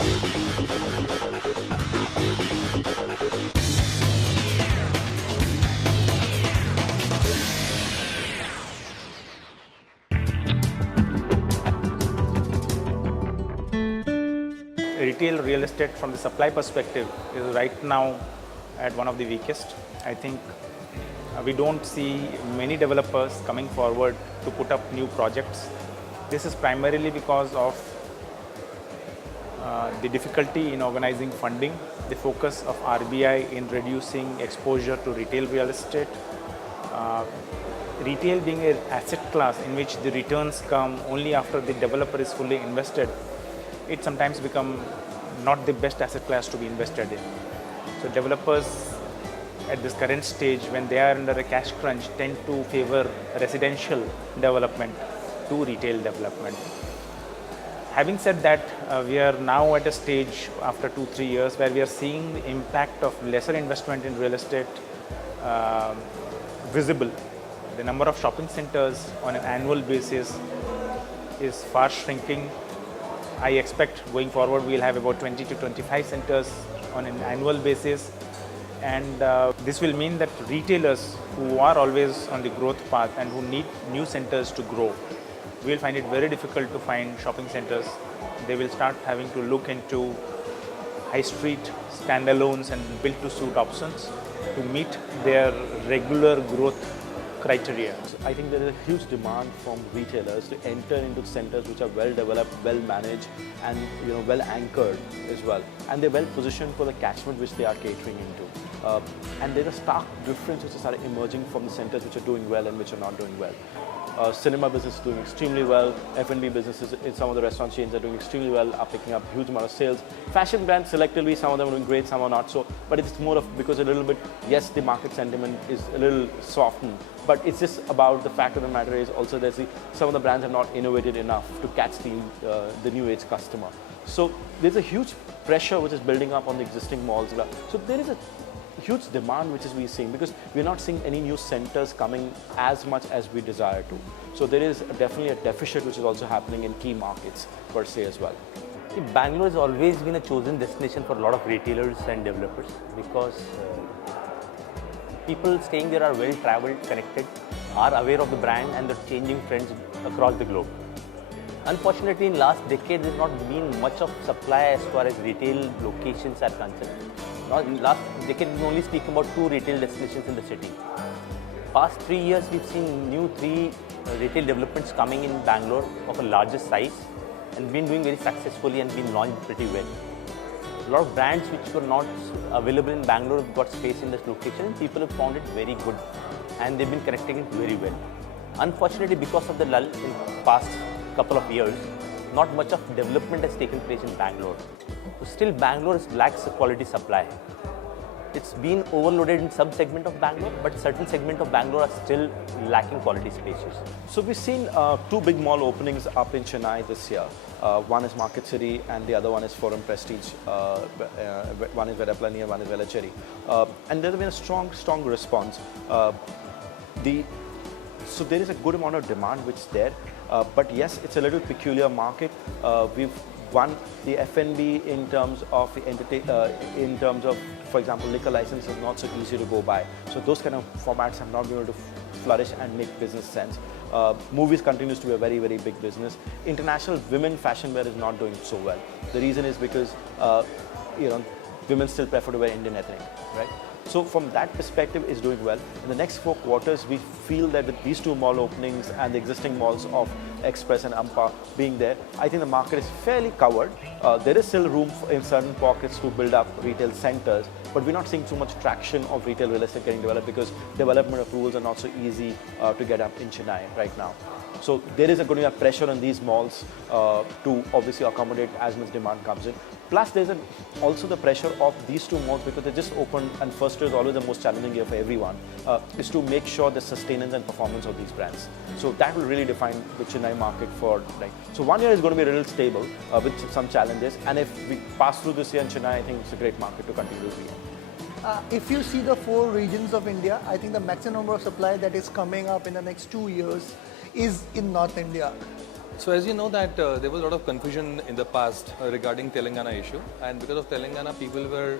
Retail real estate from the supply perspective is right now at one of the weakest. I think we don't see many developers coming forward to put up new projects. This is primarily because of the difficulty in organizing funding, the focus of RBI in reducing exposure to retail real estate, retail being an asset class in which the returns come only after the developer is fully invested. It sometimes become not the best asset class to be invested in. So developers at this current stage, when they are under a cash crunch, tend to favor residential development to retail development. Having said that, we are now at a stage after 2-3 years where we are seeing the impact of lesser investment in real estate visible. The number of shopping centers on an annual basis is far shrinking. I expect going forward we'll have about 20 to 25 centers on an annual basis, and this will mean that retailers who are always on the growth path and who need new centers to grow will find it very difficult to find shopping centers. They will start having to look into high street standalones and build to suit options to meet their regular growth criteria. I think there is a huge demand from retailers to enter into centers which are well developed, well managed, and well anchored as well. And they're well positioned for the catchment which they are catering into. And there's a stark difference which is emerging from the centers which are doing well and which are not doing well. Cinema business is doing extremely well. F&B businesses in some of the restaurant chains are doing extremely well, are picking up huge amount of sales. Fashion brands selectively, some of them are doing great, some are not so. But it's more of because a little bit, yes, the market sentiment is a little softened. But it's just about the fact of the matter is also some of the brands have not innovated enough to catch the new age customer. So there's a huge pressure which is building up on the existing malls. So there is a huge demand which is we're seeing because we're not seeing any new centers coming as much as we desire to. So there is definitely a deficit which is also happening in key markets per se as well. See, Bangalore has always been a chosen destination for a lot of retailers and developers because people staying there are well traveled, connected, are aware of the brand and the changing trends across the globe. Unfortunately, in last decade, there's not been much of supply as far as retail locations are concerned. In last decade, we only speak about 2 retail destinations in the city. Past 3 years, we've seen new 3 retail developments coming in Bangalore of a larger size and been doing very successfully and been launched pretty well. A lot of brands which were not available in Bangalore have got space in this location and people have found it very good and they've been connecting it very well. Unfortunately, because of the lull in past couple of years, not much of development has taken place in Bangalore. So still Bangalore lacks a quality supply. It's been overloaded in some segment of Bangalore, but certain segment of Bangalore are still lacking quality spaces. So we've seen 2 big mall openings up in Chennai this year. One is Market City and the other one is Forum Prestige. One is Vedaplani and one is Velachery. And there's been a strong response. So there is a good amount of demand which is there. But yes, it's a little peculiar market. We've won the F&B in terms of for example, liquor license is not so easy to go by. So those kind of formats have not been able to flourish and make business sense. Movies continues to be a very, very big business. International women fashion wear is not doing so well. The reason is because women still prefer to wear Indian ethnic, right? So from that perspective, it's doing well. In the next 4 quarters, we feel that with these 2 mall openings and the existing malls of Express and Ampa being there, I think the market is fairly covered. There is still room in certain pockets to build up retail centers, but we're not seeing too much traction of retail real estate getting developed because development approvals are not so easy to get up in Chennai right now. So there is going to be a pressure on these malls to obviously accommodate as much demand comes in. Plus, there's also the pressure of these 2 malls because they just opened, and first is always the most challenging year for everyone, is to make sure the sustenance and performance of these brands. So that will really define the Chennai market for so 1 year is going to be a little stable with some challenges, and if we pass through this year in Chennai, I think it's a great market to continue to be in. If you see the 4 regions of India, I think the maximum number of supply that is coming up in the next 2 years is in North India. So as you know that there was a lot of confusion in the past regarding Telangana issue, and because of Telangana, people were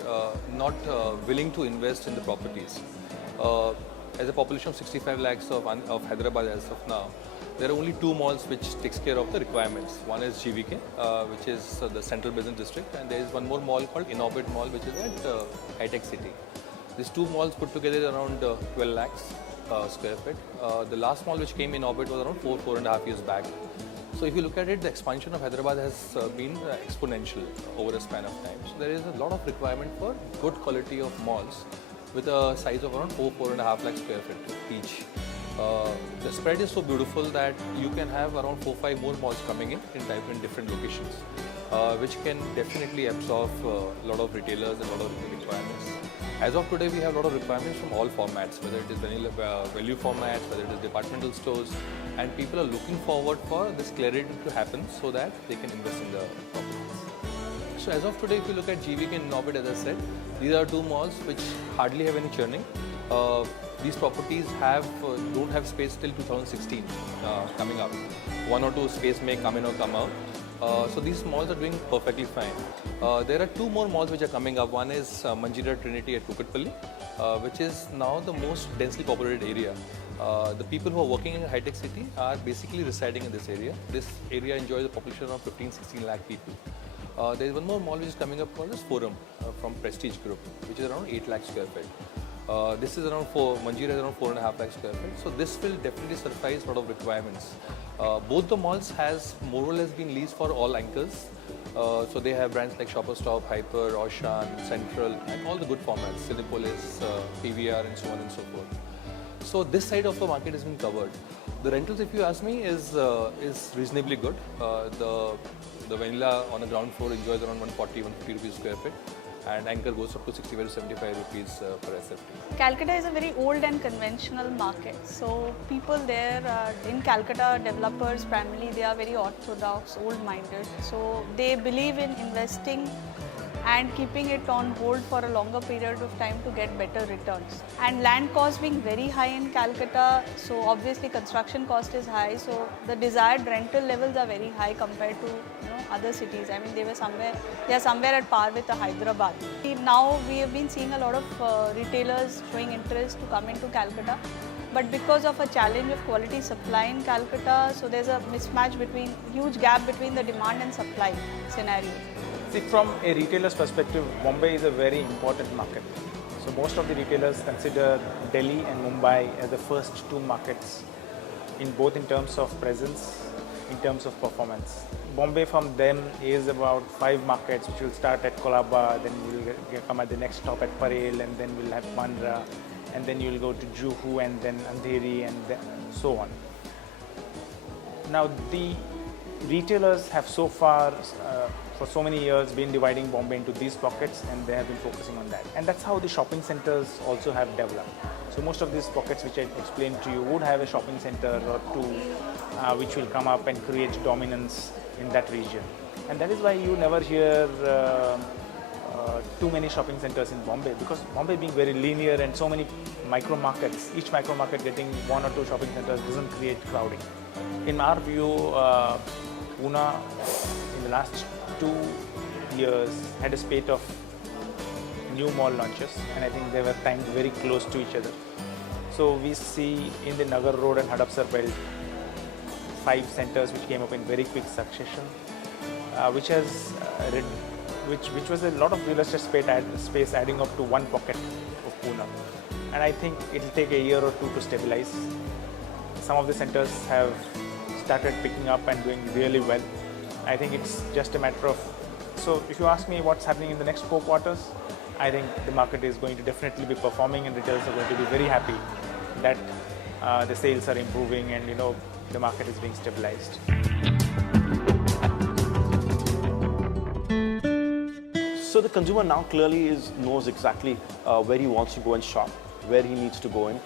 not willing to invest in the properties. As a population of 65 lakhs of Hyderabad as of now, there are only two malls which takes care of the requirements. One is GVK, which is the Central Business District, and there is one more mall called Inorbit Mall, which is at High-Tech City. These two malls put together is around 12 lakhs square feet. The last mall which came in orbit was around 4.5 years back. So if you look at it, the expansion of Hyderabad has been exponential over a span of time. So there is a lot of requirement for good quality of malls with a size of around 4.5 lakh square feet each. The spread is so beautiful that you can have around 4-5 more malls coming in different locations, which can definitely absorb a lot of retailers and a lot of requirements. As of today, we have a lot of requirements from all formats, whether it is value formats, whether it is departmental stores, and people are looking forward for this clarity to happen so that they can invest in the properties. So as of today, if you look at GVK and Inorbit, as I said, these are two malls which hardly have any churning. These properties don't have space till 2016 coming up. One or two space may come in or come out. So these malls are doing perfectly fine. There are two more malls which are coming up. One is Manjira Trinity at Kukatpalli, which is now the most densely populated area. The people who are working in High-Tech City are basically residing in this area. This area enjoys a population of 15-16 lakh people. There is one more mall which is coming up called as Forum from Prestige Group, which is around 8 lakh square feet. This is around Manjira is around 4.5 lakh square feet. So this will definitely suffice a lot of requirements. Both the malls has more or less been leased for all anchors. So they have brands like Shopper Stop, Hyper, Oshan, Central, and all the good formats, Cinepolis, PVR, and so on and so forth. So this side of the market has been covered. The rentals, if you ask me, is reasonably good. The vanilla on the ground floor enjoys around 140-150 rupees square feet, and anchor goes up to 65 to 75 rupees per SFT. Calcutta is a very old and conventional market. So people there in Calcutta, developers primarily, they are very orthodox, old-minded. So they believe in investing and keeping it on hold for a longer period of time to get better returns. And land cost being very high in Calcutta, so obviously construction cost is high, so the desired rental levels are very high compared to other cities. I mean, they are somewhere at par with Hyderabad. Now we have been seeing a lot of retailers showing interest to come into Calcutta, but because of a challenge of quality supply in Calcutta, so there's a huge gap between the demand and supply scenario. See, from a retailer's perspective, Bombay is a very important market. So most of the retailers consider Delhi and Mumbai as the first two markets, in both in terms of presence, in terms of performance. Bombay from them is about 5 markets, which will start at Colaba, then we'll come at the next stop at Parel, and then we'll have Bandra, and then you'll go to Juhu, and then Andheri, and so on. Now, the retailers have so far, for so many years, been dividing Bombay into these pockets, and they have been focusing on that. And that's how the shopping centers also have developed. So most of these pockets which I explained to you would have a shopping center or two which will come up and create dominance in that region. And that is why you never hear too many shopping centers in Bombay, because Bombay being very linear and so many micro markets, each micro market getting 1 or 2 shopping centers doesn't create crowding. In our view, Pune in the last 2 years had a spate of new mall launches, and I think they were timed very close to each other. So we see in the Nagar Road and Hadapsar belt 5 centers which came up in very quick succession, which was a lot of real estate space adding up to one pocket of Pune. And I think it will take a year or 2 to stabilize. Some of the centers have started picking up and doing really well. I think it's just a matter of, so if you ask me what's happening in the next 4 quarters, I think the market is going to definitely be performing, and retailers are going to be very happy that the sales are improving and the market is being stabilized. So the consumer now clearly knows exactly where he wants to go and shop. where he needs to go in.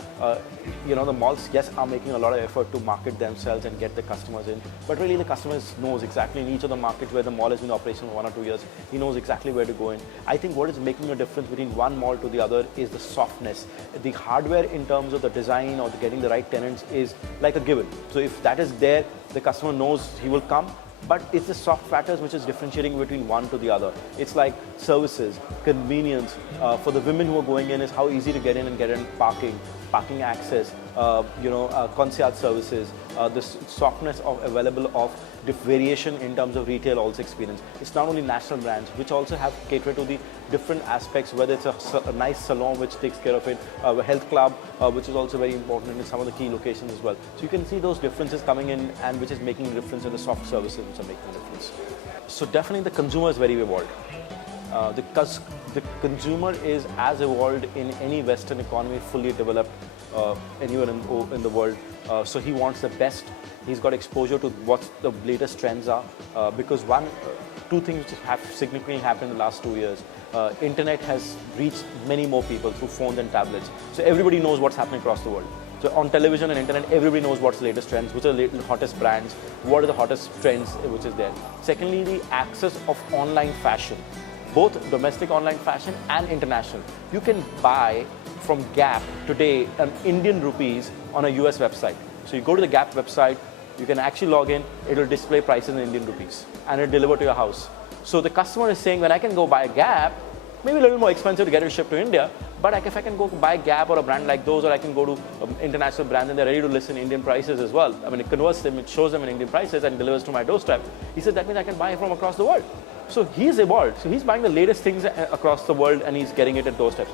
The malls, yes, are making a lot of effort to market themselves and get the customers in, but really the customers knows exactly in each of the markets where the mall has been operational for 1 or 2 years, he knows exactly where to go in. I think what is making a difference between one mall to the other is the softness. The hardware in terms of the design or getting the right tenants is like a given. So if that is there, the customer knows he will come. But it's the soft factors which is differentiating between one to the other. It's like services, convenience. For the women who are going in is how easy to get in and get in parking access, concierge services, the softness available of the variation in terms of retail also experience. It's not only national brands which also have catered to the different aspects, whether it's a nice salon which takes care of it, a health club which is also very important in some of the key locations as well. So you can see those differences coming in and which is making a difference in the soft services which are making a difference. So definitely the consumer is very evolved. Because the consumer is as evolved in any Western economy, fully developed anywhere in the world. So he wants the best. He's got exposure to what the latest trends are. Because two things which have significantly happened in the last 2 years. Internet has reached many more people through phones and tablets. So everybody knows what's happening across the world. So on television and internet, everybody knows what's the latest trends, which are the hottest brands, what are the hottest trends which is there. Secondly, the access of online fashion, both domestic online fashion and international. You can buy from Gap today an Indian rupees on a US website. So you go to the Gap website, you can actually log in, it will display prices in Indian rupees and it will deliver to your house. So the customer is saying, when I can go buy Gap, maybe a little more expensive to get it shipped to India, but if I can go buy Gap or a brand like those, or I can go to international brands and they're ready to list in Indian prices as well. I mean, it converts them, it shows them in Indian prices and delivers to my doorstep. He said, that means I can buy from across the world. So he's evolved. So he's buying the latest things across the world and he's getting it at doorstep.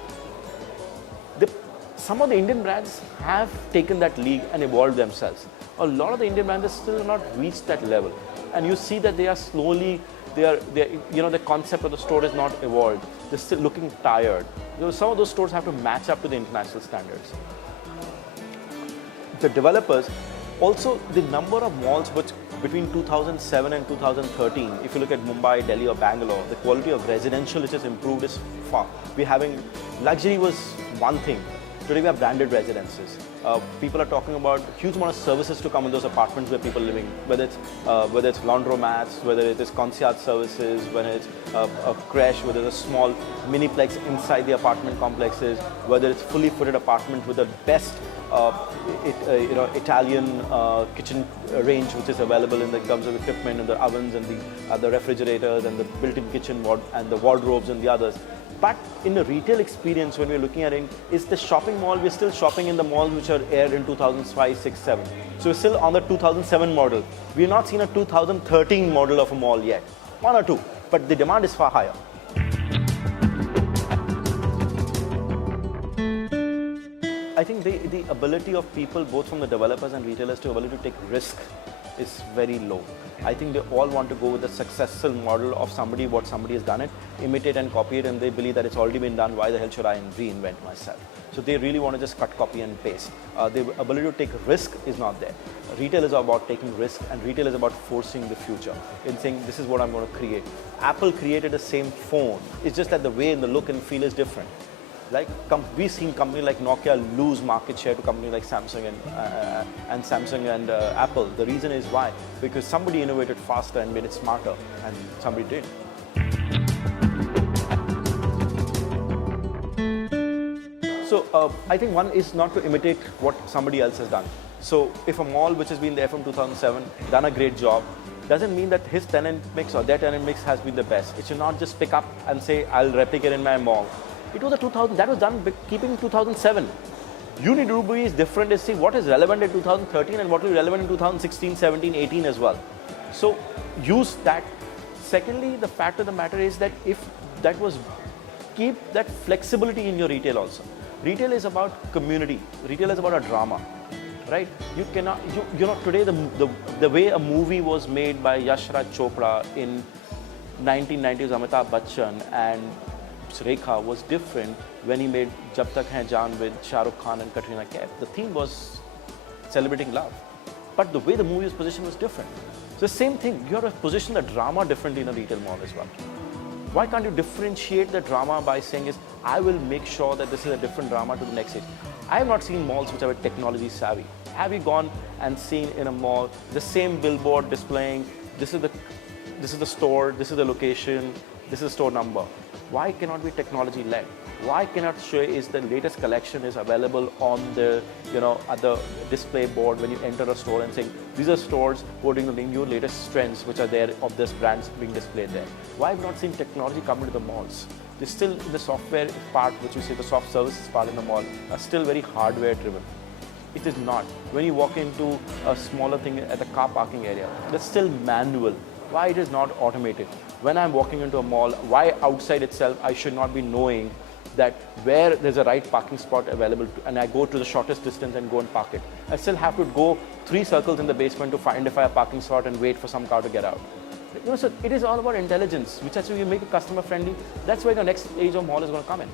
Some of the Indian brands have taken that league and evolved themselves. A lot of the Indian brands have still not reached that level. And you see that they are slowly, the concept of the store is not evolved. They're still looking tired. Some of those stores have to match up to the international standards. The developers, also the number of malls which between 2007 and 2013, if you look at Mumbai, Delhi or Bangalore, the quality of residential which has improved is far. We're having, luxury was one thing. Today we have branded residences. People are talking about huge amount of services to come in those apartments where people are living, whether it's laundromats, whether it is concierge services, whether it's a creche, whether it's a small miniplex inside the apartment complexes, whether it's fully fitted apartment with the best Italian kitchen range which is available in terms of equipment and the ovens and the refrigerators and the built-in kitchen and the wardrobes and the others. But in the retail experience, when we're looking at it, is the shopping mall, we're still shopping in the malls which are aired in 2005, 6, 7. So we're still on the 2007 model. We've not seen a 2013 model of a mall yet. 1 or 2, but the demand is far higher. I think the ability of people, both from the developers and retailers, to ability to take risk is very low. I think they all want to go with the successful model of what somebody has done it, imitate and copy it, and they believe that it's already been done, why the hell should I reinvent myself? So they really want to just cut, copy and paste. The ability to take risk is not there. Retail is about taking risk and retail is about forcing the future in saying this is what I'm going to create. Apple created the same phone, it's just that the way and the look and feel is different. Like we've seen companies like Nokia lose market share to companies like Samsung and Apple. The reason is why? Because somebody innovated faster and made it smarter, and somebody did. So I think one is not to imitate what somebody else has done. So if a mall which has been there from 2007 done a great job, doesn't mean that his tenant mix or their tenant mix has been the best. It should not just pick up and say, I'll replicate in my mall. It was that was done keeping 2007. You need to be different and see what is relevant in 2013 and what will be relevant in 2016, 17, 18 as well. So use that. Secondly, the fact of the matter is that keep that flexibility in your retail also. Retail is about community. Retail is about a drama, right? You cannot, today the way a movie was made by Yash Raj Chopra in 1990s, Amitabh Bachchan and Rekha was different when he made Jab Tak Hai Jaan with Shah Rukh Khan and Katrina Kaif. The theme was celebrating love, but the way the movie was positioned was different. So the same thing, you have to position the drama differently in a retail mall as well. Why can't you differentiate the drama by saying is, I will make sure that this is a different drama to the next stage. I have not seen malls which are technology savvy. Have you gone and seen in a mall the same billboard displaying, this is the store, this is the location, this is the store number? Why cannot be technology led? Why cannot show is the latest collection is available on the, at the display board when you enter a store and saying, these are stores quoting the new latest trends which are there of this brands being displayed there. Why have we not seen technology come into the malls? They're still in the software part, which we say the soft services part in the mall, are still very hardware driven. It is not. When you walk into a smaller thing at the car parking area, that's still manual. Why it is not automated? When I'm walking into a mall, why outside itself I should not be knowing that where there's a right parking spot available and I go to the shortest distance and go and park it. I still have to go 3 circles in the basement to identify a parking spot and wait for some car to get out. So it is all about intelligence, which as you make it customer friendly, that's where the next age of mall is going to come in.